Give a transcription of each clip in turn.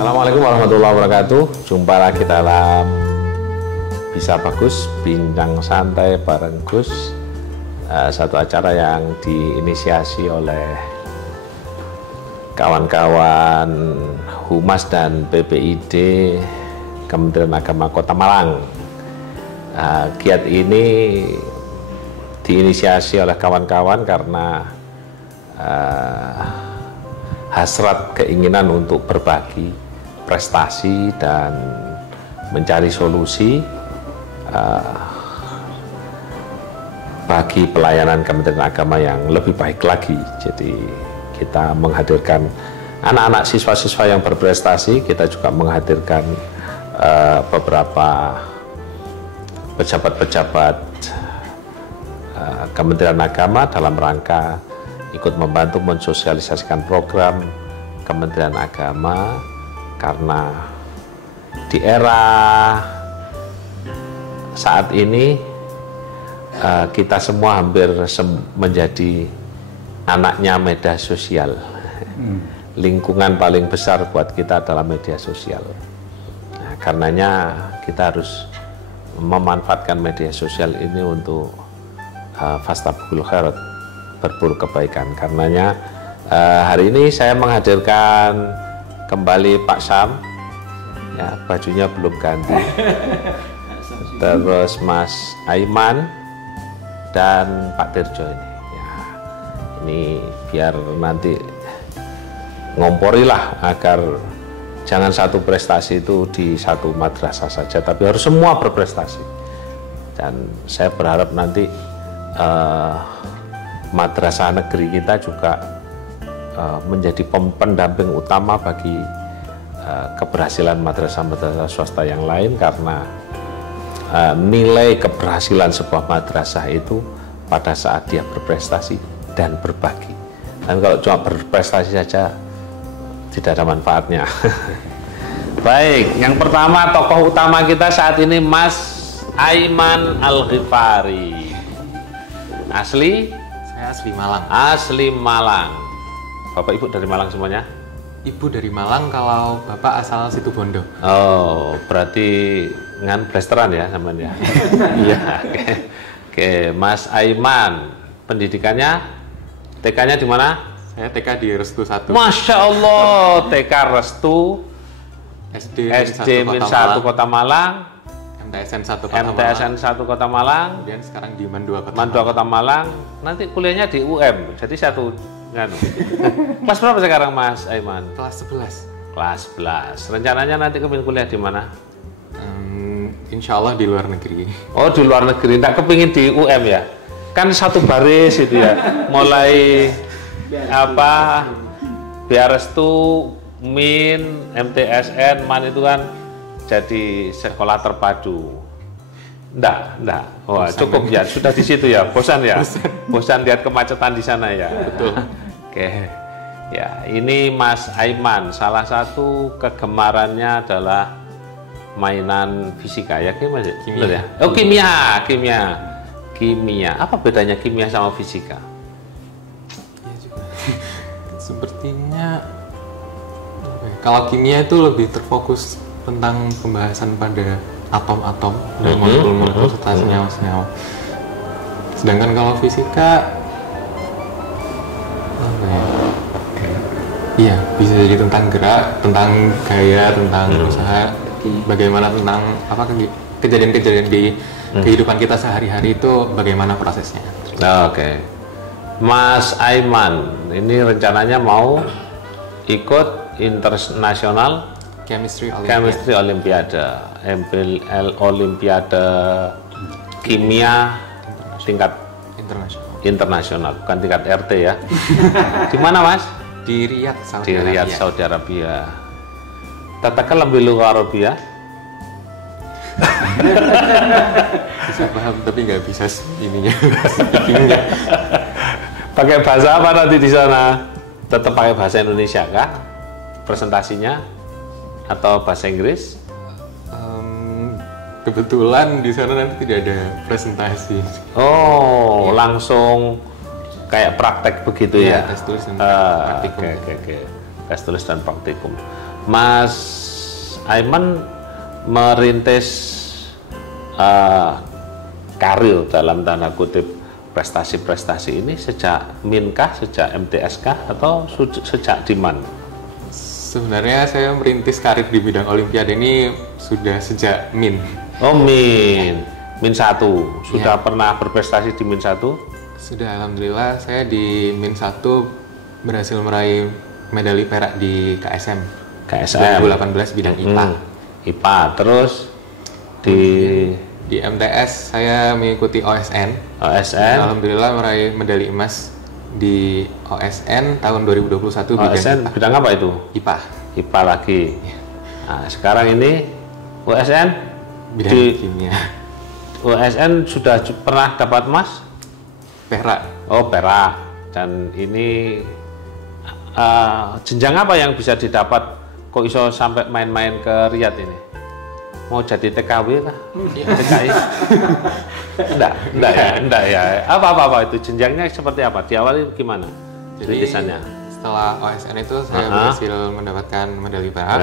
Assalamualaikum warahmatullahi wabarakatuh. Jumpa lagi dalam Bisa Bagus, bincang santai bareng Gus. Satu acara yang diinisiasi oleh kawan-kawan Humas dan PPID Kementerian Agama Kota Malang. Giat ini diinisiasi oleh kawan-kawan karena hasrat keinginan untuk berbagi prestasi dan mencari solusi bagi pelayanan Kementerian Agama yang lebih baik lagi. Jadi kita menghadirkan anak-anak siswa-siswa yang berprestasi, kita juga menghadirkan beberapa pejabat-pejabat Kementerian Agama dalam rangka ikut membantu mensosialisasikan program Kementerian Agama, karena di era saat ini kita semua hampir menjadi anaknya media sosial. Lingkungan paling besar buat kita adalah media sosial. Nah, karenanya kita harus memanfaatkan media sosial ini untuk fastabqul khairat, berburu kebaikan. Karenanya hari ini saya menghadirkan kembali Pak Sam, ya, bajunya belum ganti. Terus Mas Aiman dan Pak Dirjo ini. Ya, ini biar nanti ngomporilah agar jangan satu prestasi itu di satu madrasah saja, tapi harus semua berprestasi. Dan saya berharap nanti madrasah negeri kita juga menjadi pendamping utama bagi keberhasilan madrasah-madrasah swasta yang lain, karena nilai keberhasilan sebuah madrasah itu pada saat dia berprestasi dan berbagi. Dan kalau cuma berprestasi saja tidak ada manfaatnya. Baik, yang pertama tokoh utama kita saat ini Mas Aiman Al-Ghifari. Asli? Saya asli Malang. Asli Malang. Bapak Ibu dari Malang semuanya? Ibu dari Malang, kalau Bapak asal Situbondo. Oh, berarti ngan blasteran ya namanya. Iya. Oke, Mas Aiman, pendidikannya TK-nya di mana? Saya TK di Restu 1. Masya Allah, TK Restu, SD Min 1 Kota Malang, MTSN 1 Kota MTSN 1 Kota Malang, kemudian sekarang di Man 2 Kota Man 2 Kota Malang. Nanti kuliahnya di UM, jadi satu kan. Kelas berapa sekarang Mas Aiman? Kelas 11. Kelas 11. Rencananya nanti kepingin kuliah di mana? Insya Allah di luar negeri. Oh, di luar negeri. Nggak kepingin di UM ya? Kan satu baris itu ya. Mulai apa? Biar Restu, Min, MTSN, Man itu kan jadi sekolah terpadu. Enggak. Wah, cukup ya. Sudah di situ ya. Bosan ya? Bosan lihat kemacetan di sana ya. Betul. Oke. Ya, ini Mas Aiman. Salah satu kegemarannya adalah mainan fisika ya, gimana? Kimia. Ya? Oh, kimia. Apa bedanya kimia sama fisika? Iya juga. Sepertinya kalau kimia itu lebih terfokus tentang pembahasan pada atom-atom dan molekul-molekul serta senyawa-senyawa. Sedangkan kalau fisika, apa ya? Iya, bisa jadi tentang gerak, tentang gaya, tentang usaha, bagaimana tentang apa kejadian-kejadian di kehidupan kita sehari-hari itu bagaimana prosesnya. Oke. Mas Aiman, ini rencananya mau ikut internasional Chemistry Olimpiade, Olimpiade kimia tingkat internasional, bukan tingkat RT ya. Di mana Mas? Di Riyadh, Saudi Arabia. Tatakallam bil lugha Arabiyah. Bisa paham tapi nggak bisa ininya, speakingnya. Pakai bahasa apa nanti di sana? Tetap pakai bahasa Indonesia kah? Presentasinya atau bahasa Inggris? Kebetulan di sana nanti tidak ada presentasi. Oh, langsung kayak praktek begitu ya? Tes tulis dan praktikum. Oke. Tes tulis dan praktikum. Mas Aiman merintis karir dalam tanda kutip prestasi-prestasi ini sejak MIN kah, sejak MTS kah, atau sejak di mana? Sebenarnya saya merintis karir di bidang Olimpiade ini sudah sejak MIN. Oh, MIN 1. Sudah pernah berprestasi di MIN 1? Sudah, alhamdulillah saya di MIN 1 berhasil meraih medali perak di KSM 2018 bidang IPA. IPA, terus di MTS saya mengikuti OSN. Alhamdulillah meraih medali emas di OSN tahun 2021 bidang OSN IPA. Bidang apa itu? IPA. IPA lagi. Nah, sekarang ini OSN Bidang kimia. OSN sudah pernah dapat emas? Perak. Oh, perak. Dan ini jenjang apa yang bisa didapat? Kok iso sampai main-main ke Riyadh ini? Mau jadi TKW kah? TKI? Enggak ya. Apa itu jenjangnya seperti apa? Diawali gimana? Jadi setelah OSN itu saya berhasil mendapatkan medali perak.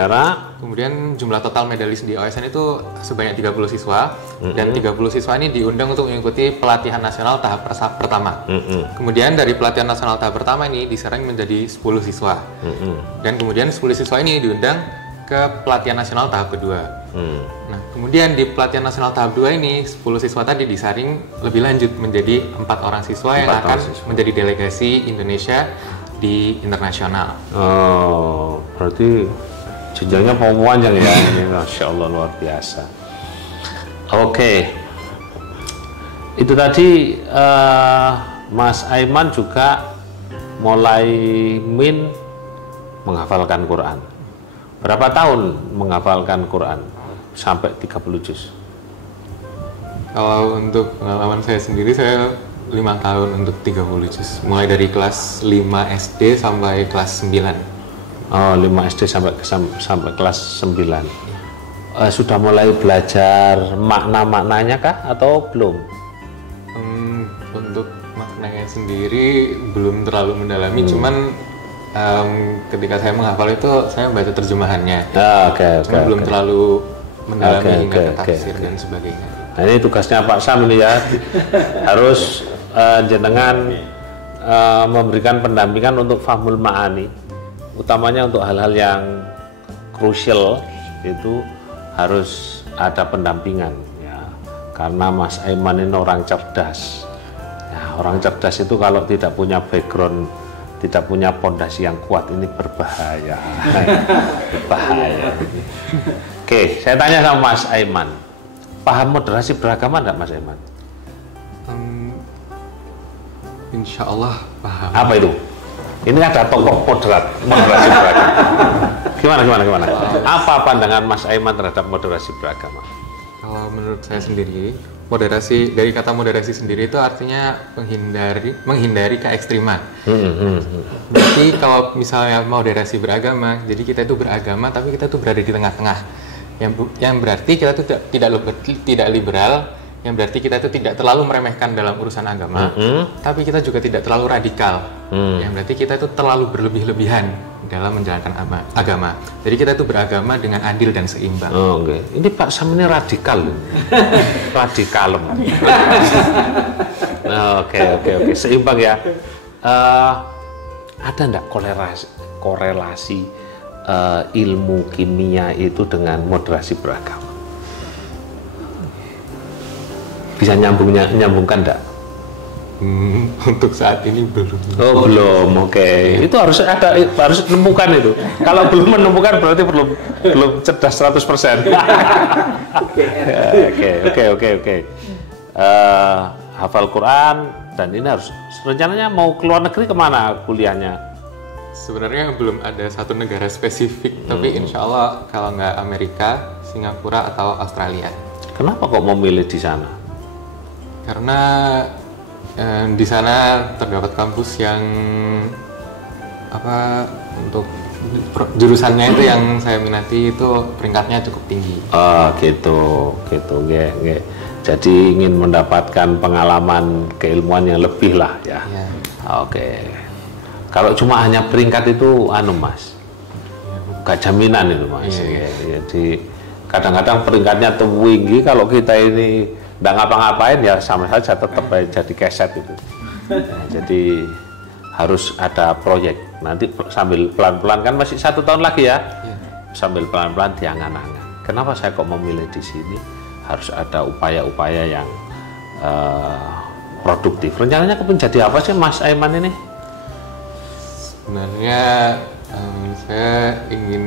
Kemudian jumlah total medalis di OSN itu sebanyak 30 siswa dan 30 siswa ini diundang untuk mengikuti pelatihan nasional tahap pertama. Kemudian dari pelatihan nasional tahap pertama ini disaring menjadi 10 siswa. Dan kemudian 10 siswa ini diundang ke pelatihan nasional tahap kedua. Nah, kemudian di pelatihan nasional tahap 2 ini 10 siswa tadi disaring lebih lanjut menjadi 4 orang siswa yang akan menjadi delegasi Indonesia di internasional. Oh, berarti jenjangnya panjang ya. Ini Masya Allah luar biasa. Oke. Itu tadi Mas Aiman juga mulai MIN menghafalkan Quran. Berapa tahun menghafalkan Quran? Sampai 30 juz. Kalau untuk pengalaman saya sendiri, saya 5 tahun untuk 30 juz. Mulai dari kelas 5 SD sampai kelas 9. Oh, 5 SD sampai kelas 9. Sudah mulai belajar makna-maknanya kah atau belum? Untuk maknanya sendiri belum terlalu mendalami, cuman ketika saya menghafal itu saya baca terjemahannya. Belum terlalu mendalami hingga ke tafsir dan sebagainya. Nah, ini tugasnya Pak Sam ini ya. Harus jenengan memberikan pendampingan untuk fahmul ma'ani, utamanya untuk hal-hal yang krusial itu harus ada pendampingan ya. Karena Mas Aiman ini orang cerdas. Ya, orang cerdas itu kalau tidak punya background, tidak punya pondasi yang kuat, ini berbahaya. Berbahaya. Oke, saya tanya sama Mas Aiman, paham moderasi beragama enggak Mas Aiman? Insya Allah paham. Apa itu? Ini ada tokoh moderasi beragama. Gimana? Apa pandangan Mas Aiman terhadap moderasi beragama? Kalau menurut saya sendiri, moderasi, dari kata moderasi sendiri itu artinya menghindari keekstriman. Berarti kalau misalnya moderasi beragama, jadi kita itu beragama tapi kita itu berada di tengah-tengah. Yang berarti kita itu tidak liberal, yang berarti kita itu tidak terlalu meremehkan dalam urusan agama, tapi kita juga tidak terlalu radikal. Yang berarti kita itu terlalu berlebih-lebihan dalam menjalankan agama. Jadi kita itu beragama dengan adil dan seimbang. Oh, okay. Ini Pak Sam ini radikal. Radikalem. Oke. Seimbang ya. Ada enggak korelasi ilmu kimia itu dengan moderasi beragama? Bisa nyambungkan enggak? Untuk saat ini belum. Oh, belum. Oke. Itu harus menemukan itu. Kalau belum menemukan berarti belum cerdas 100%. Oke. Hafal Quran dan ini harus rencananya mau keluar negeri kemana kuliahnya? Sebenarnya belum ada satu negara spesifik, tapi insya Allah kalau nggak Amerika, Singapura atau Australia. Kenapa kok mau milih di sana? Karena di sana terdapat kampus yang untuk jurusannya itu yang saya minati itu peringkatnya cukup tinggi. Oh, gitu. Jadi ingin mendapatkan pengalaman keilmuan yang lebih lah ya. Oke. Kalau cuma hanya peringkat itu Mas, gak jaminan itu Mas. Jadi kadang-kadang peringkatnya tinggi, kalau kita ini nggak ngapa-ngapain ya sama saja tetap jadi keset itu. Jadi harus ada proyek. Nanti sambil pelan-pelan, kan masih 1 tahun lagi ya. Sambil pelan-pelan diangan-angan. Kenapa saya kok memilih di sini? Harus ada upaya-upaya yang produktif. Rencananya kepingin jadi apa sih Mas Aiman ini? Sebenarnya saya ingin,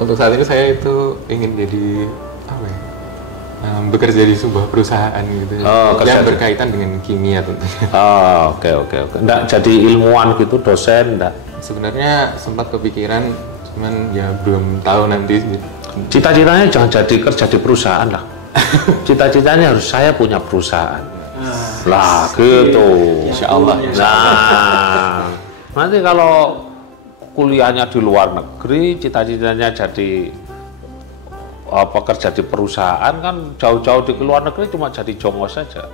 untuk saat ini saya itu ingin jadi apa ya? Bekerja di sebuah perusahaan gitu. Yang berkaitan dengan kimia tentunya. Oke. Enggak jadi ilmuwan gitu, dosen enggak? Sebenarnya sempat kepikiran, cuman ya belum tahu nanti. Cita-citanya jangan jadi kerja di perusahaan lah. Cita-citanya harus saya punya perusahaan. Lah gitu. Insya Allah. Nah, nanti kalau kuliahnya di luar negeri, cita-citanya jadi kerja di perusahaan, kan jauh-jauh di luar negeri cuma jadi jongos saja.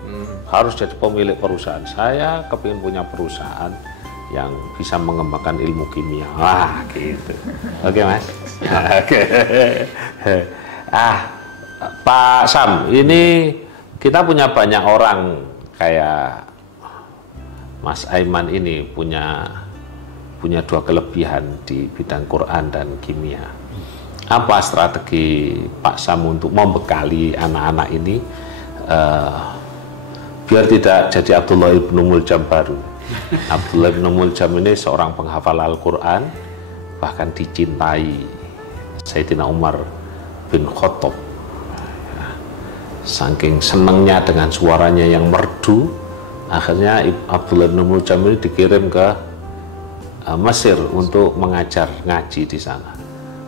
Harus jadi pemilik perusahaan. Saya kepingin punya perusahaan yang bisa mengembangkan ilmu kimia. Wah, gitu. Oke, Mas. Oke. Pak Sam, ini kita punya banyak orang kayak Mas Aiman ini punya 2 kelebihan di bidang Quran dan kimia. Apa strategi Pak Sam untuk membekali anak-anak ini biar tidak jadi Abdullah ibnu Muljam baru? Abdullah ibnu Muljam ini seorang penghafal Al-Quran, bahkan dicintai Sayyidina Umar bin Khattab. Saking senangnya dengan suaranya yang merdu, akhirnya Abdullah ibnu Muljam ini dikirim ke Mesir untuk mengajar ngaji di sana.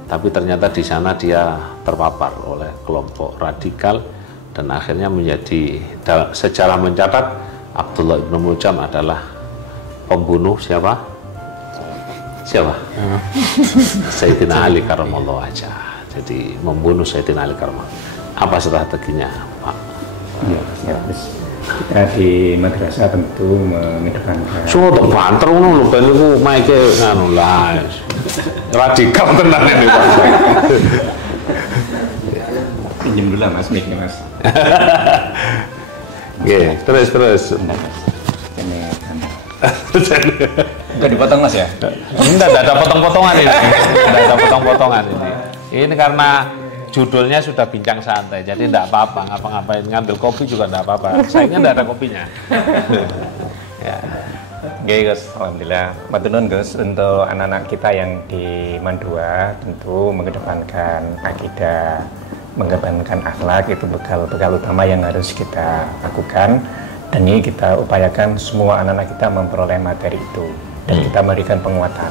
Tapi ternyata di sana dia terpapar oleh kelompok radikal dan akhirnya menjadi, sejarah mencatat Abdullah ibnu Muljam adalah pembunuh siapa? Sayyidina Ali karamallahu wajhah. Jadi membunuh Sayyidina Ali karamallahu. Apa strateginya, Pak? Ya, kita di madrasah tentu mengedepankan. So tak banter ngono lho, ben niku maike ngono lah. Radikal tenan ini, Pak. Pinjem dulu lah Mas mic-nya Mas. Nggih, terus. Ini udah dipotong Mas ya? Enggak ada potong-potongan ini. Enggak ada potong-potongan ini. Ini karena judulnya sudah bincang santai, jadi enggak apa-apa, ngapa-ngapain ngambil kopi juga enggak apa-apa. Sayangnya enggak ada kopinya. Ya. Oke Gus, alhamdulillah. Matur nuwun Gus, untuk anak-anak kita yang di Mandua tentu mengedepankan akidah, mengedepankan akhlak, itu bekal utama yang harus kita lakukan. Dan ini kita upayakan semua anak-anak kita memperoleh materi itu dan kita memberikan penguatan.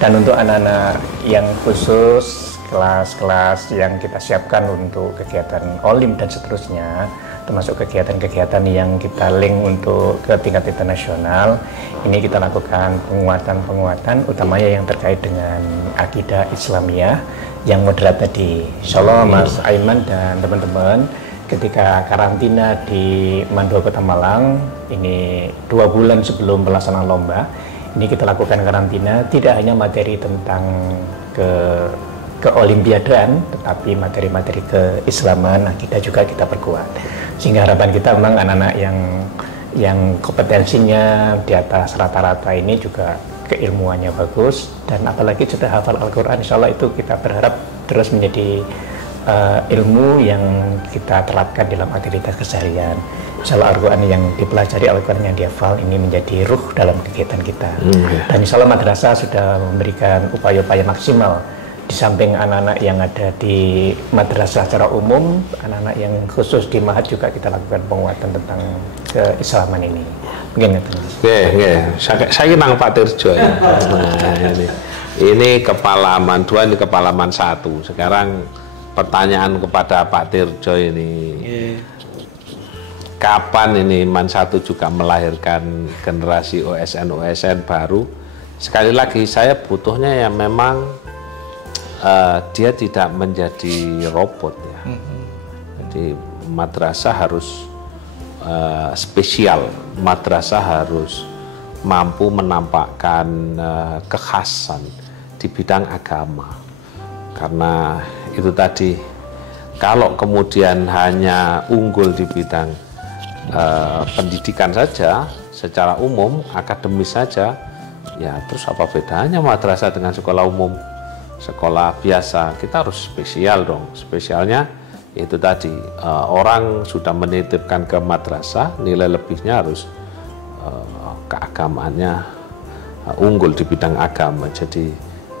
Dan untuk anak-anak yang khusus, kelas-kelas yang kita siapkan untuk kegiatan Olim dan seterusnya, termasuk kegiatan-kegiatan yang kita link untuk ke tingkat internasional, ini kita lakukan penguatan utamanya yang terkait dengan akidah Islamiyah yang moderat tadi. Insya Allah Mas Aiman dan teman-teman ketika karantina di Mandua Kota Malang, ini 2 bulan sebelum pelaksanaan lomba, ini kita lakukan karantina, tidak hanya materi tentang keolimpiadan, tetapi materi-materi keislaman kita juga kita perkuat. Sehingga harapan kita memang anak-anak yang kompetensinya di atas rata-rata ini juga keilmuannya bagus, dan apalagi sudah hafal Al-Quran, insya Allah itu kita berharap terus menjadi ilmu yang kita terapkan dalam aktivitas keseharian. Insya Allah Al-Quran yang dipelajari, Al-Quran yang dihafal ini menjadi ruh dalam kegiatan kita. Dan insya Allah madrasah sudah memberikan upaya-upaya maksimal. Di samping anak-anak yang ada di madrasah secara umum, anak-anak yang khusus di Mahat juga kita lakukan penguatan tentang keislaman ini. Mungkin itu. Saya nang Pak Tirjo ya. Nah, ini kepala Man 2, ini kepala Man 1. Sekarang pertanyaan kepada Pak Tirjo ini. Kapan ini Man 1 juga melahirkan generasi OSN baru? Sekali lagi saya butuhnya yang memang dia tidak menjadi robot ya. Jadi madrasah harus spesial, madrasah harus mampu menampakkan kekhasan di bidang agama. Karena itu tadi, kalau kemudian hanya unggul di bidang pendidikan saja, secara umum, akademis saja, ya terus apa bedanya madrasah dengan sekolah umum, sekolah biasa? Kita harus spesial dong. Spesialnya itu tadi, orang sudah menitipkan ke madrasah, nilai lebihnya harus keagamaannya unggul di bidang agama. Jadi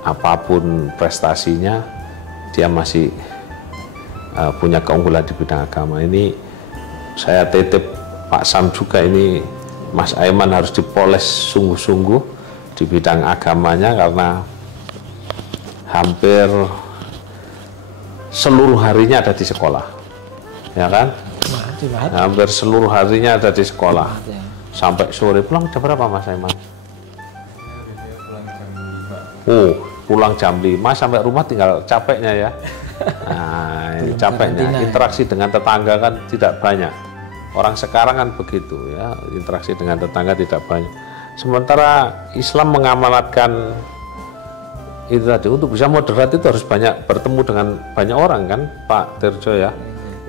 apapun prestasinya, dia masih punya keunggulan di bidang agama. Ini saya titip Pak Sam juga, ini Mas Aiman harus dipoles sungguh-sungguh di bidang agamanya, karena hampir seluruh harinya ada di sekolah, ya kan? Hampir seluruh harinya ada di sekolah, sampai sore. Pulang jam berapa Mas Aiman? Oh, pulang jam 5, sampai rumah tinggal capeknya ya. Nah, ini capeknya. Interaksi dengan tetangga kan tidak banyak. Orang sekarang kan begitu ya, interaksi dengan tetangga tidak banyak. Sementara Islam mengamanatkan itu tadi, untuk bisa moderat itu harus banyak bertemu dengan banyak orang kan, Pak Tirjo ya.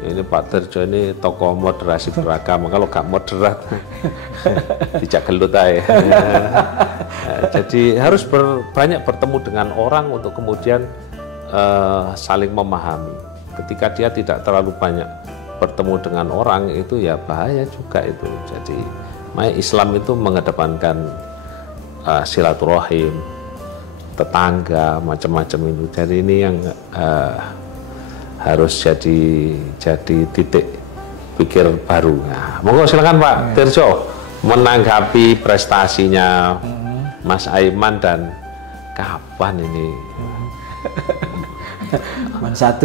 Ini Pak Tirjo ini tokoh moderasi beragama. Kalau gak moderat dijak gelut aja. Jadi harus banyak bertemu dengan orang untuk kemudian saling memahami. Ketika dia tidak terlalu banyak bertemu dengan orang, itu ya bahaya juga itu. Jadi Islam itu mengedepankan silaturahim, tetangga, macam-macam itu. Jadi ini yang harus jadi titik pikir baru. Nah, monggo silakan Pak Tirjo menanggapi prestasinya Mas Aiman, dan kapan ini Man 1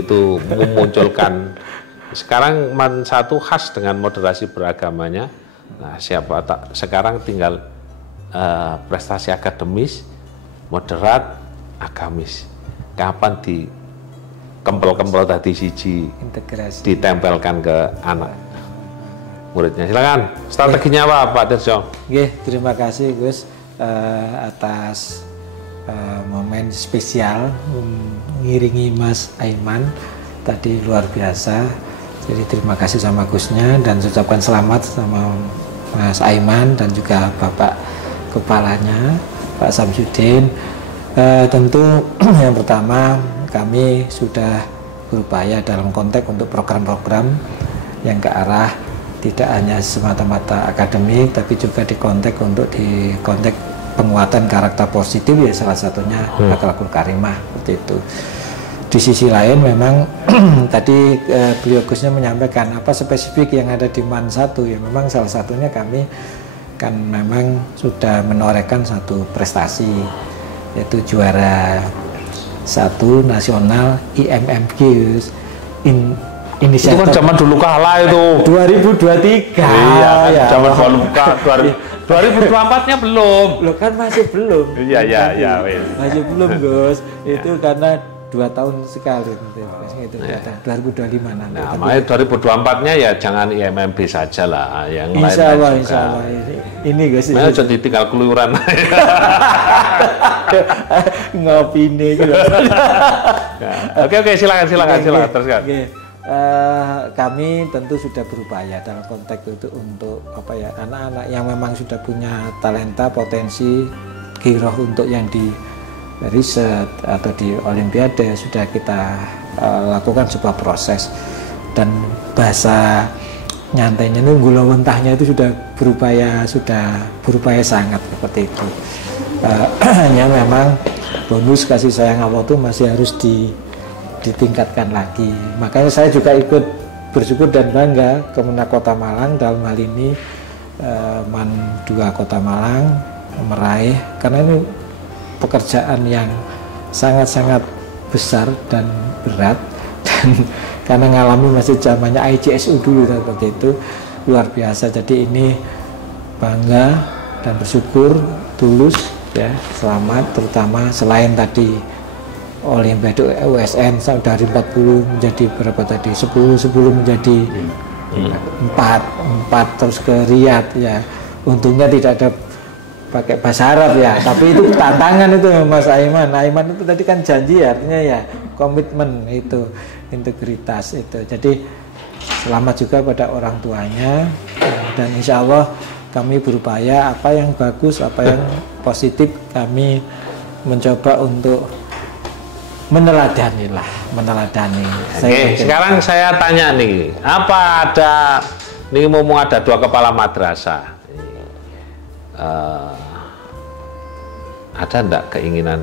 itu memunculkan. Sekarang Man 1 khas dengan moderasi beragamanya. Nah, siapa tak sekarang tinggal prestasi akademis, moderat, agamis. Kapan di kempel-kempel tadi siji integrasi ditempelkan ke anak muridnya? Silakan, strateginya apa Pak Tirjo? Terima kasih Gus atas momen spesial mengiringi Mas Aiman tadi, luar biasa. Jadi terima kasih sama Gusnya, dan ucapkan selamat sama Mas Aiman dan juga Bapak Kepalanya Pak Samsudin. Tentu yang pertama, kami sudah berupaya dalam konteks untuk program-program yang ke arah tidak hanya semata-mata akademik, tapi juga di konteks penguatan karakter positif, ya salah satunya akhlakul karimah, seperti itu. Di sisi lain memang tadi beliau Gusnya menyampaikan apa spesifik yang ada di Man 1, ya memang salah satunya kami kan memang sudah menorehkan satu prestasi, yaitu juara 1 nasional IMMG Itu kan zaman dulu kalah itu 2023. Iya kan, ya, zaman dulu kalah. 2024-nya belum. Loh kan masih belum. Iya. Masih belum Gus. Itu karena 2 tahun sekali gitu. Ya. 2025 nanti. Nah, makanya 2024-nya ya jangan IMMB saja lah, yang lain Insya Allah. Ini Gus. Makanya jadi tinggal keluyuran. Ngopi nih gitu. Oke, silakan teruskan. Kami tentu sudah berupaya dalam konteks itu untuk anak-anak yang memang sudah punya talenta, potensi, giroh untuk yang di riset atau di olimpiade, sudah kita lakukan sebuah proses, dan bahasa nyantainya itu gula mentahnya itu sudah berupaya sangat seperti itu. Hanya memang bonus kasih sayang Allah itu masih harus ditingkatkan lagi. Makanya saya juga ikut bersyukur dan bangga Kemenang Kota Malang dalam hal ini Man 2 Kota Malang meraih, karena ini pekerjaan yang sangat-sangat besar dan berat, dan karena ngalami masih zamannya ICSU dulu seperti itu, luar biasa. Jadi ini bangga dan bersyukur tulus ya, selamat, terutama selain tadi Olimpiade USN dari 40 menjadi berapa tadi, 10 menjadi 4 terus ke Riyadh ya. Untungnya tidak ada pakai bahasa Arab ya, tapi itu tantangan itu Mas Aiman. Aiman itu tadi kan janji, artinya ya komitmen itu, integritas itu. Jadi selamat juga pada orang tuanya, dan insya Allah kami berupaya apa yang bagus, apa yang positif kami mencoba untuk meneladani. Oke, sekarang saya tanya nih, apa ada nih ngomong ada 2 kepala madrasah, ada enggak keinginan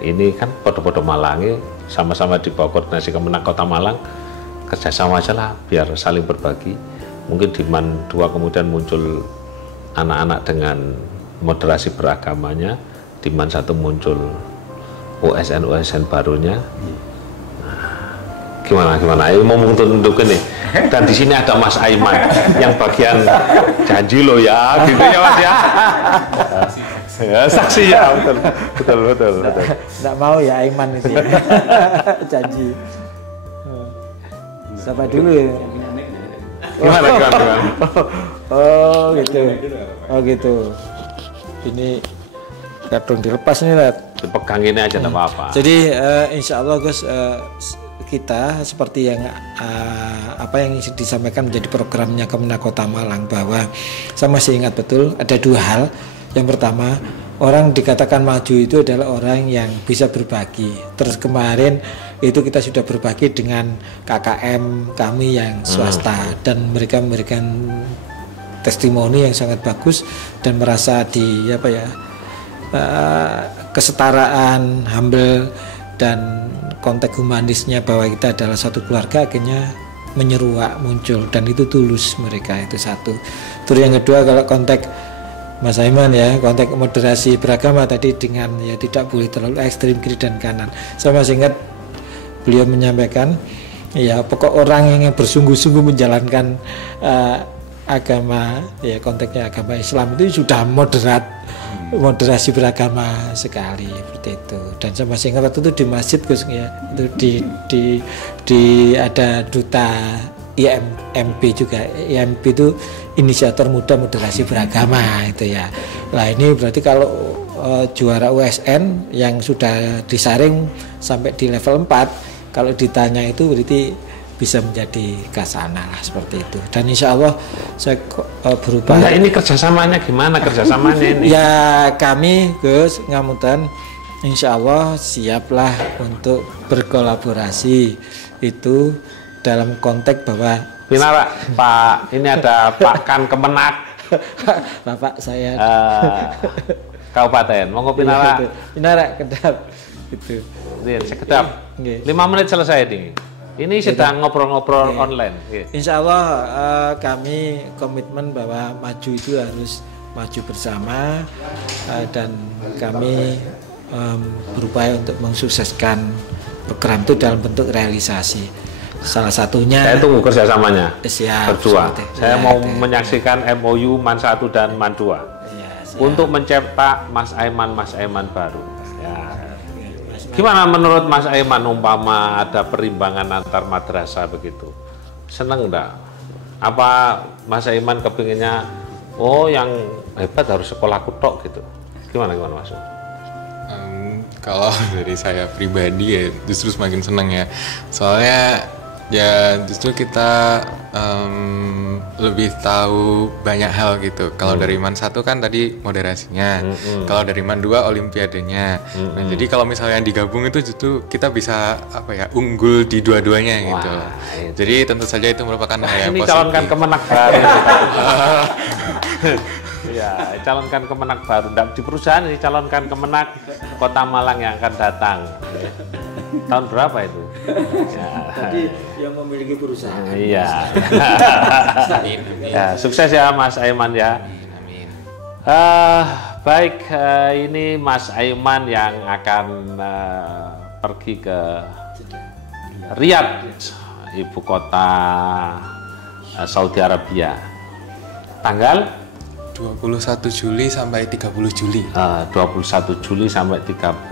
ini kan podo-podo Malangi sama-sama di bawah koordinasi Kemenak Kota Malang, kerjasama aja lah biar saling berbagi. Mungkin di Man 2 kemudian muncul anak-anak dengan moderasi beragamanya, di Man 1 muncul OSN barunya. Gimana? Ayo mau tunjukin nih. Dan di sini ada Mas Aiman yang bagian janji lo ya, gitu ya Mas ya. Ya, saksi ya, betul. Nggak mau ya Aiman itu ya. Janji. Siapa dulu ya? Gimana? Oh gitu. Ini kadang dilepas nih lah. Dipegang ini aja tak apa-apa. Jadi insya Allah Gus, kita seperti yang apa yang disampaikan menjadi programnya Kemenak Kota Malang, bahwa saya masih ingat betul ada 2 hal. Yang pertama, orang dikatakan maju itu adalah orang yang bisa berbagi. Terus kemarin itu kita sudah berbagi dengan KKM kami yang swasta, dan mereka memberikan testimoni yang sangat bagus dan merasa di kesetaraan, humble, dan konteks humanisnya bahwa kita adalah satu keluarga akhirnya menyeruak muncul, dan itu tulus mereka. Itu satu. Terus yang kedua, kalau konteks Mas Aiman ya, konteks moderasi beragama tadi dengan ya tidak boleh terlalu ekstrim kiri dan kanan. Saya masih ingat beliau menyampaikan ya, pokok orang yang bersungguh-sungguh menjalankan agama ya, konteksnya agama Islam itu sudah moderasi beragama sekali seperti itu. Dan saya masih ingat waktu itu di masjid Gus ya, itu di ada duta IMP juga. IMP itu inisiator muda moderasi beragama itu ya. Nah ini berarti kalau juara USN yang sudah disaring sampai di level 4, kalau ditanya itu berarti bisa menjadi kasana lah seperti itu. Dan insya Allah saya berupaya. Nah, ini kerjasamanya gimana kerjasamanya ini? Ya kami Gus Ngamutan insya Allah siaplah untuk berkolaborasi itu dalam konteks bahwa Pinara, Pak, ini ada Pak Kan Kemenak. Bapak saya Kabupaten, monggo Pinara. Pinara kedap itu. Sekedap. 5 menit selesai nih. Ini sedang ngobrol-ngobrol online. Insya Allah kami komitmen bahwa maju itu harus maju bersama, dan kami berupaya untuk mensukseskan program itu dalam bentuk realisasi. Salah satunya saya tunggu kerjasamanya. Siap, berjuang. Saya mau menyaksikan MOU Man 1 dan Man 2 untuk mencetak Mas Aiman baru. Ya. Gimana menurut Mas Aiman umpama ada perimbangan antar madrasah begitu? Seneng enggak? Apa Mas Aiman kepinginnya yang hebat harus sekolah kutok gitu? Gimana Mas? Kalau dari saya pribadi ya justru semakin seneng ya. Soalnya ya justru kita lebih tahu banyak hal gitu. Kalau dari Man 1 kan tadi moderasinya, kalau dari Man 2 olimpiadenya. Nah, jadi kalau misalnya digabung itu justru kita bisa unggul di dua-duanya gitu. Jadi tentu saja itu merupakan hal yang positif. Ini calonkan Kemenak baru. Ya, calonkan Kemenak baru. Di perusahaan ini calonkan Kemenak Kota Malang yang akan datang. Tahun berapa itu? Ya. Tadi yang memiliki perusahaan. Iya. Ya, sukses ya Mas Aiman ya. Amin. Baik, ini Mas Aiman yang akan pergi ke Riyadh, ibu kota Saudi Arabia. Tanggal 21 Juli sampai 30 Juli. 21 Juli sampai 31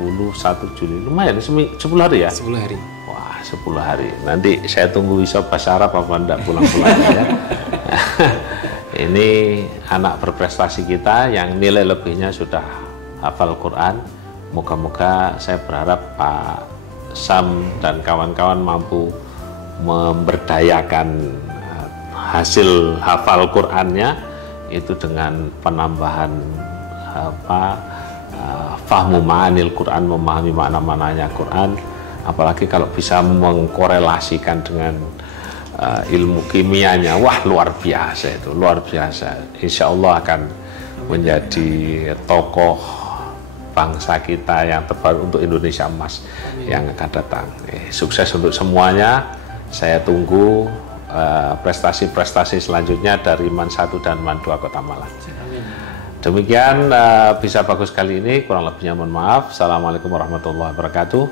Juli. Lumayan, 10 hari ya? 10 hari. Wah, 10 hari. Nanti saya tunggu bisa bahasa Arab apa enggak pulang-pulang ya. ini anak berprestasi kita yang nilai lebihnya sudah hafal Quran. Moga-moga saya berharap Pak Sam dan kawan-kawan mampu memberdayakan hasil hafal Qurannya itu dengan penambahan fahmu ma'anil Quran, memahami makna-maknanya Quran, apalagi kalau bisa mengkorelasikan dengan ilmu kimianya, wah luar biasa itu, luar biasa. Insya Allah akan menjadi tokoh bangsa kita yang terbaik untuk Indonesia Emas yang akan datang. Sukses untuk semuanya. Saya tunggu prestasi-prestasi selanjutnya dari MAN 1 dan MAN 2 Kota Malang. Demikian bisa bagus kali ini, kurang lebihnya mohon maaf. Assalamualaikum warahmatullahi wabarakatuh.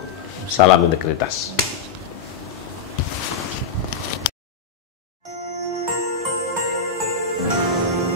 Salam integritas.